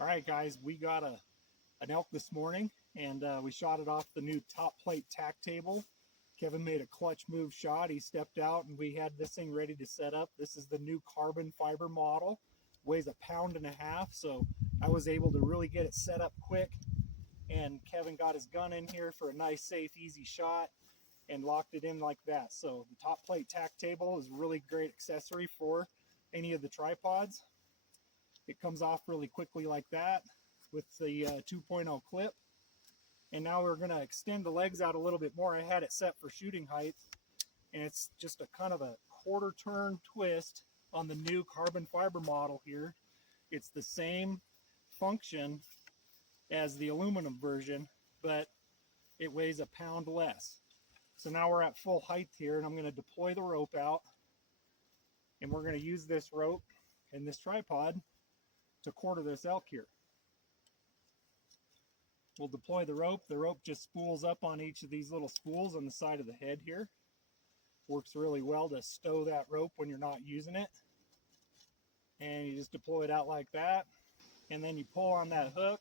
All right, guys, we got an elk this morning, and we shot it off the new top plate tack table. Kevin made a clutch move shot. He stepped out, and we had this thing ready to set up. This is the new carbon fiber model. Weighs 1.5 pounds, so I was able to really get it set up quick. And Kevin got his gun in here for a nice, safe, easy shot and locked it in like that. So the top plate tack table is a really great accessory for any of the tripods. It comes off really quickly like that with the 2.0 clip. And now we're going to extend the legs out a little bit more. I had it set for shooting height, and it's just a kind of a quarter turn twist on the new carbon fiber model here. It's the same function as the aluminum version, but it weighs 1 pound less. So now we're at full height here, and I'm going to deploy the rope out, and we're going to use this rope and this tripod to quarter this elk here. We'll deploy the rope. The rope just spools up on each of these little spools on the side of the head here. Works really well to stow that rope when you're not using it. And you just deploy it out like that. And then you pull on that hook,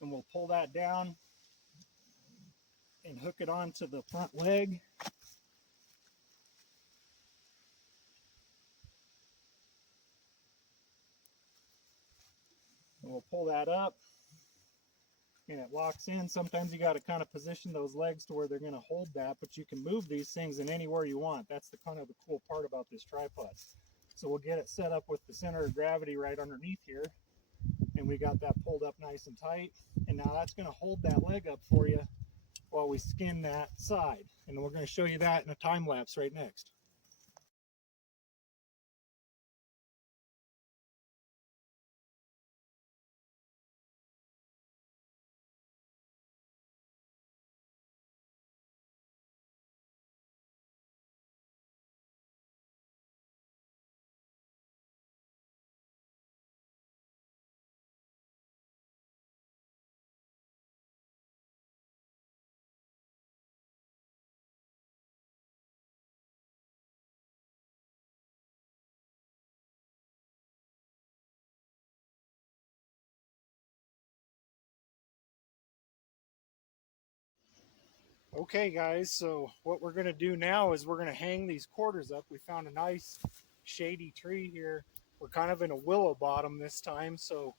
and we'll pull that down and hook it onto the front leg. And we'll pull that up, and it locks in. Sometimes you got to kind of position those legs to where they're going to hold that, but you can move these things in anywhere you want. That's the kind of the cool part about this tripod. So we'll get it set up with the center of gravity right underneath here, and we got that pulled up nice and tight. And now that's going to hold that leg up for you while we skin that side. And we're going to show you that in a time lapse right next. Okay, guys, so what we're going to do now is we're going to hang these quarters up. We found a nice shady tree here. We're kind of in a willow bottom this time, so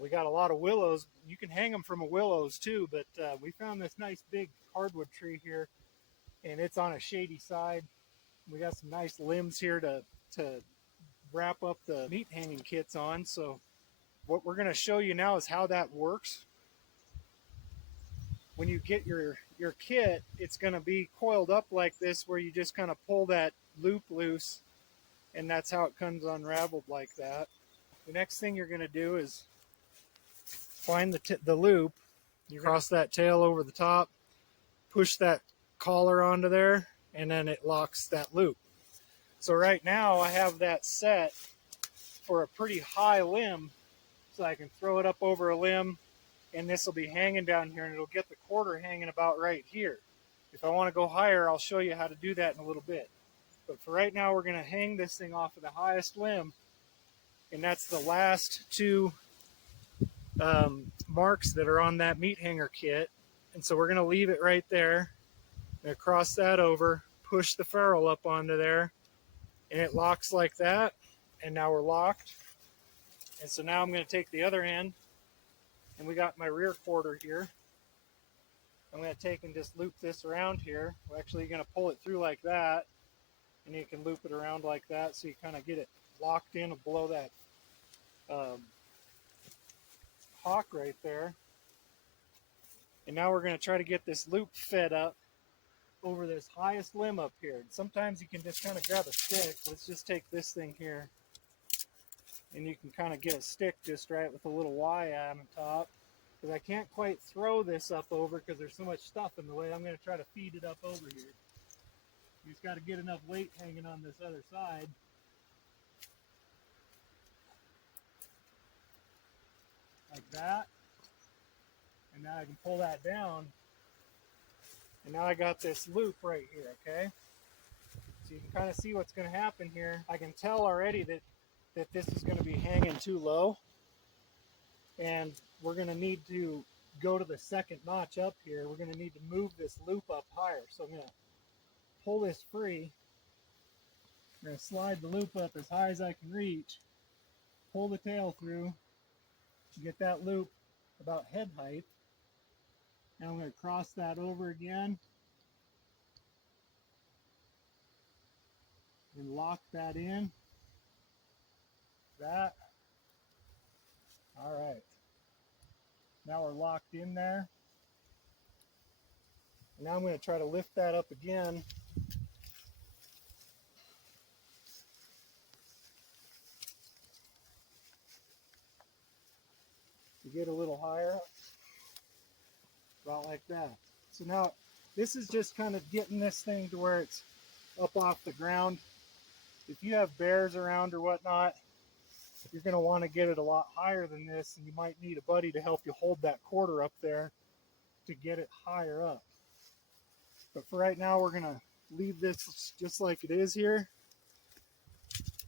we got a lot of willows. You can hang them from a willows too, but we found this nice big hardwood tree here, and it's on a shady side. We got some nice limbs here to wrap up the meat hanging kits on. So what we're going to show you now is how that works. When you get your kit, it's going to be coiled up like this, where you just kind of pull that loop loose, and that's how it comes unraveled like that. The next thing you're going to do is find the loop. You cross that tail over the top, push that collar onto there, and then it locks that loop. So right now I have that set for a pretty high limb, so I can throw it up over a limb, and this will be hanging down here, and it'll get the quarter hanging about right here. If I want to go higher, I'll show you how to do that in a little bit. But for right now, we're going to hang this thing off of the highest limb, and that's the last two marks that are on that meat hanger kit. And so we're going to leave it right there. I'm going to cross that over, push the ferrule up onto there, and it locks like that. And now we're locked. And so now I'm going to take the other end, and we got my rear quarter here. I'm going to take and just loop this around here. We're actually going to pull it through like that, and you can loop it around like that, so you kind of get it locked in below that hock right there. And now we're going to try to get this loop fed up over this highest limb up here. And sometimes you can just kind of grab a stick. Let's just take this thing here, and you can kind of get a stick just right with a little Y on top, because I can't quite throw this up over because there's so much stuff in the way. I'm going to try to feed it up over here. You just got to get enough weight hanging on this other side. Like that. And now I can pull that down. And now I got this loop right here, okay? So you can kind of see what's going to happen here. I can tell already that this is going to be hanging too low. And we're going to need to go to the second notch up here. We're going to need to move this loop up higher. So I'm going to pull this free. I'm going to slide the loop up as high as I can reach, pull the tail through, get that loop about head height. Now I'm going to cross that over again and lock that in. That. All right. Now we're locked in there. And now I'm going to try to lift that up again. To get a little higher, about like that. So now this is just kind of getting this thing to where it's up off the ground. If you have bears around or whatnot, you're going to want to get it a lot higher than this, and you might need a buddy to help you hold that quarter up there to get it higher up. But for right now, we're going to leave this just like it is here.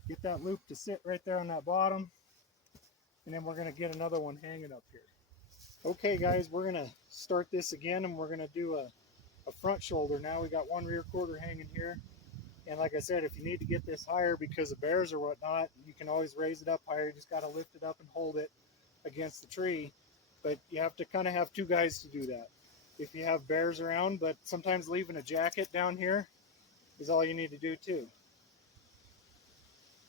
Get that loop to sit right there on that bottom, and then we're going to get another one hanging up here. Okay guys, we're going to start this again, and we're going to do a front shoulder now. We got one rear quarter hanging here. And like I said, if you need to get this higher because of bears or whatnot, you can always raise it up higher. You just got to lift it up and hold it against the tree. But you have to kind of have two guys to do that if you have bears around. But sometimes leaving a jacket down here is all you need to do too.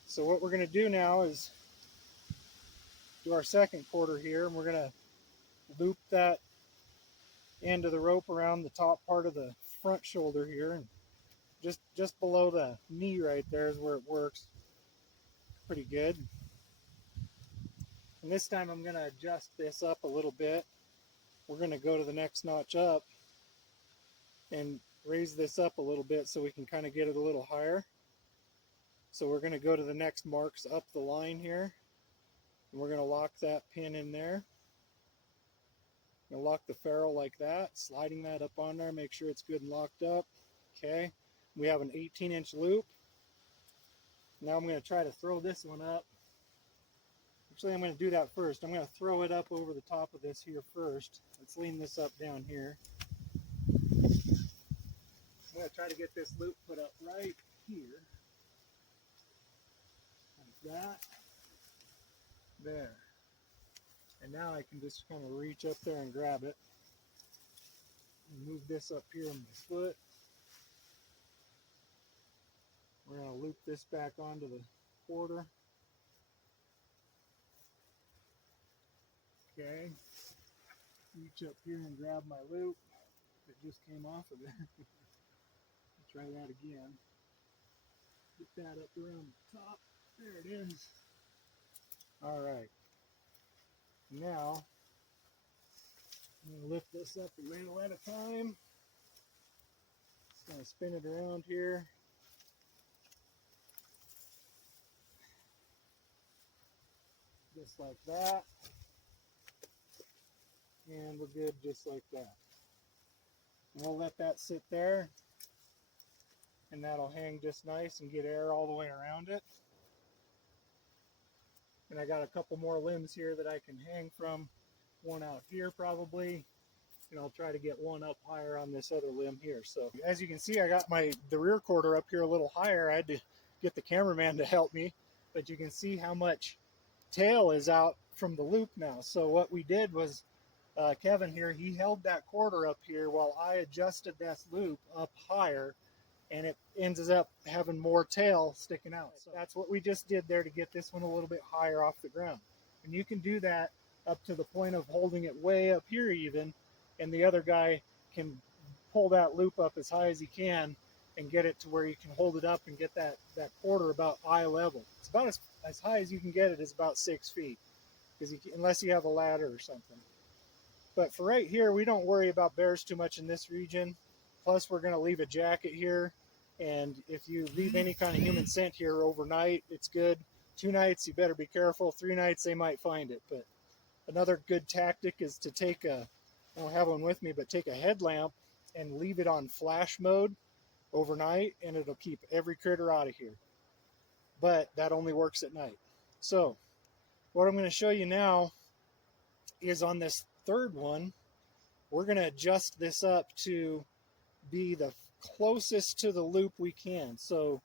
So what we're going to do now is do our second quarter here, and we're going to loop that end of the rope around the top part of the front shoulder here, and just below the knee right there is where it works pretty good. And this time I'm going to adjust this up a little bit. We're going to go to the next notch up and raise this up a little bit so we can kind of get it a little higher. So we're going to go to the next marks up the line here, and we're going to lock that pin in there. I'm going to lock the ferrule like that, sliding that up on there, make sure it's good and locked up. Okay, we have an 18-inch loop. Now I'm going to try to throw this one up. Actually, I'm going to do that first. I'm going to throw it up over the top of this here first. Let's lean this up down here. I'm going to try to get this loop put up right here. Like that. There. And now I can just kind of reach up there and grab it. And move this up here on my foot. We're going to loop this back onto the quarter. Okay. Reach up here and grab my loop that just came off of there. Try that again. Get that up around the top. There it is. All right. Now, I'm going to lift this up a little at a time. Just going to spin it around here. Just like that. And we're good just like that. And we'll let that sit there. And that'll hang just nice and get air all the way around it. And I got a couple more limbs here that I can hang from. One out here probably. And I'll try to get one up higher on this other limb here. So as you can see, I got the rear quarter up here a little higher. I had to get the cameraman to help me. But you can see how much tail is out from the loop now. So what we did was, Kevin here, he held that quarter up here while I adjusted this loop up higher, and it ends up having more tail sticking out. So that's what we just did there to get this one a little bit higher off the ground. And you can do that up to the point of holding it way up here even, and the other guy can pull that loop up as high as he can and get it to where you can hold it up and get that quarter about eye level. It's about as high as you can get it is about 6 feet, because unless you have a ladder or something. But for right here, we don't worry about bears too much in this region. Plus, we're going to leave a jacket here. And if you leave any kind of human scent here overnight, it's good. 2 nights, you better be careful. 3 nights, they might find it. But another good tactic is to take I don't have one with me, but take a headlamp and leave it on flash mode overnight, and it'll keep every critter out of here. But that only works at night. So what I'm going to show you now is on this third one, we're going to adjust this up to be the closest to the loop we can. So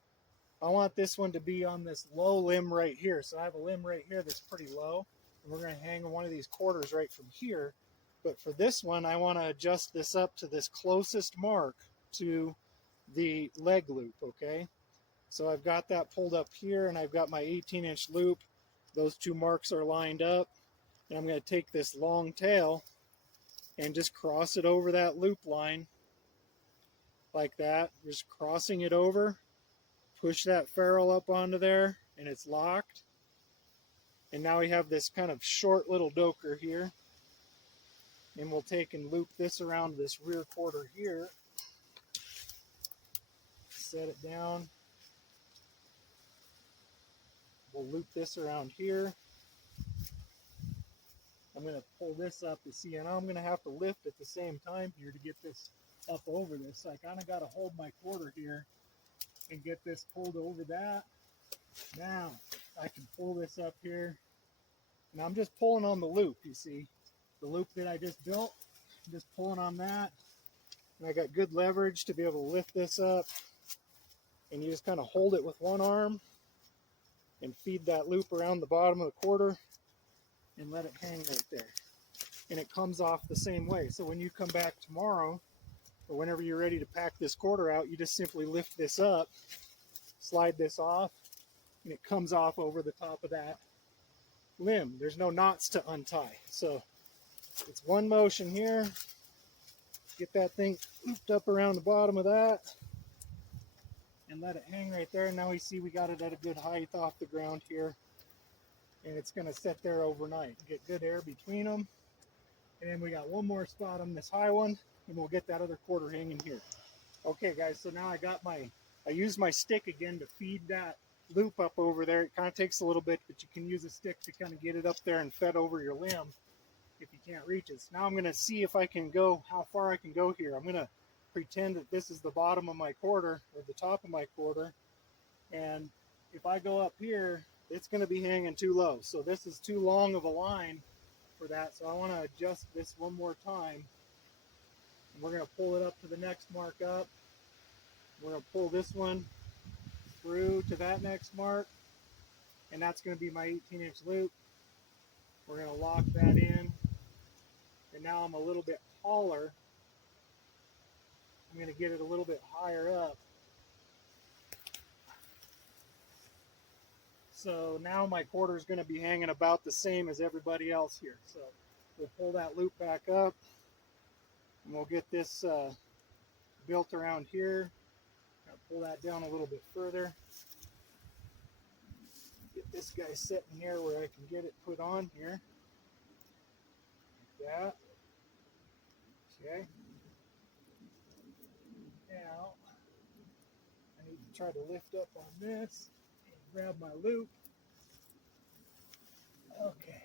I want this one to be on this low limb right here. So I have a limb right here that's pretty low, and we're going to hang one of these quarters right from here. But for this one, I want to adjust this up to this closest mark to the leg loop, okay? So I've got that pulled up here, and I've got my 18-inch loop. Those two marks are lined up, and I'm going to take this long tail and just cross it over that loop line like that. Just crossing it over, push that ferrule up onto there, and it's locked. And now we have this kind of short little doker here, and we'll take and loop this around this rear quarter here. Set it down. We'll loop this around here. I'm going to pull this up to see, and I'm going to have to lift at the same time here to get this up over this. So I kind of got to hold my quarter here and get this pulled over that. Now I can pull this up here, and I'm just pulling on the loop, you see. The loop that I just built, I'm just pulling on that. And I got good leverage to be able to lift this up. And you just kind of hold it with one arm and feed that loop around the bottom of the quarter and let it hang right there. And it comes off the same way. So when you come back tomorrow, or whenever you're ready to pack this quarter out, you just simply lift this up, slide this off, and it comes off over the top of that limb. There's no knots to untie. So it's one motion here. Get that thing looped up around the bottom of that and let it hang right there. Now we see we got it at a good height off the ground here. And it's going to sit there overnight. Get good air between them. And then we got one more spot on this high one, and we'll get that other quarter hanging here. Okay guys, so now I used my stick again to feed that loop up over there. It kind of takes a little bit, but you can use a stick to kind of get it up there and fed over your limb if you can't reach it. So now I'm going to see if I can go, how far I can go here. I'm going to pretend that this is the bottom of my quarter, or the top of my quarter. And if I go up here, it's going to be hanging too low. So this is too long of a line for that. So I want to adjust this one more time. And we're going to pull it up to the next mark up. We're going to pull this one through to that next mark. And that's going to be my 18-inch loop. We're going to lock that in. And now I'm a little bit taller. I'm going to get it a little bit higher up. So now my quarter is going to be hanging about the same as everybody else here. So we'll pull that loop back up, and we'll get this built around here. I'll pull that down a little bit further. Get this guy sitting here where I can get it put on here. Like that. Okay. Now I need to try to lift up on this. Grab my loop. Okay.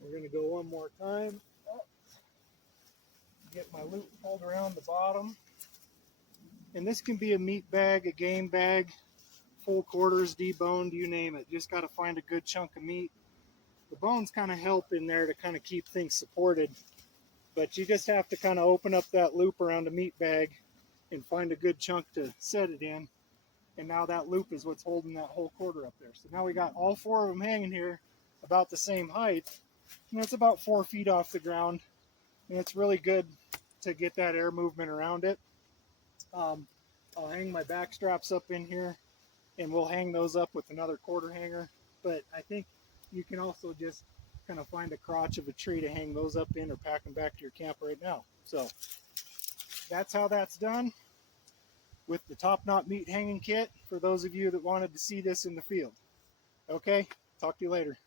We're going to go one more time. Oh. Get my loop pulled around the bottom. And this can be a meat bag, a game bag, full quarters, deboned, you name it. Just got to find a good chunk of meat. The bones kind of help in there to kind of keep things supported. But you just have to kind of open up that loop around a meat bag and find a good chunk to set it in. And now that loop is what's holding that whole quarter up there. So now we got all four of them hanging here about the same height. And it's about 4 feet off the ground. And it's really good to get that air movement around it. I'll hang my back straps up in here, and we'll hang those up with another quarter hanger. But I think you can also just kind of find a crotch of a tree to hang those up in, or pack them back to your camp right now. So that's how that's done with the Top Knot meat hanging kit, for those of you that wanted to see this in the field. Okay, talk to you later.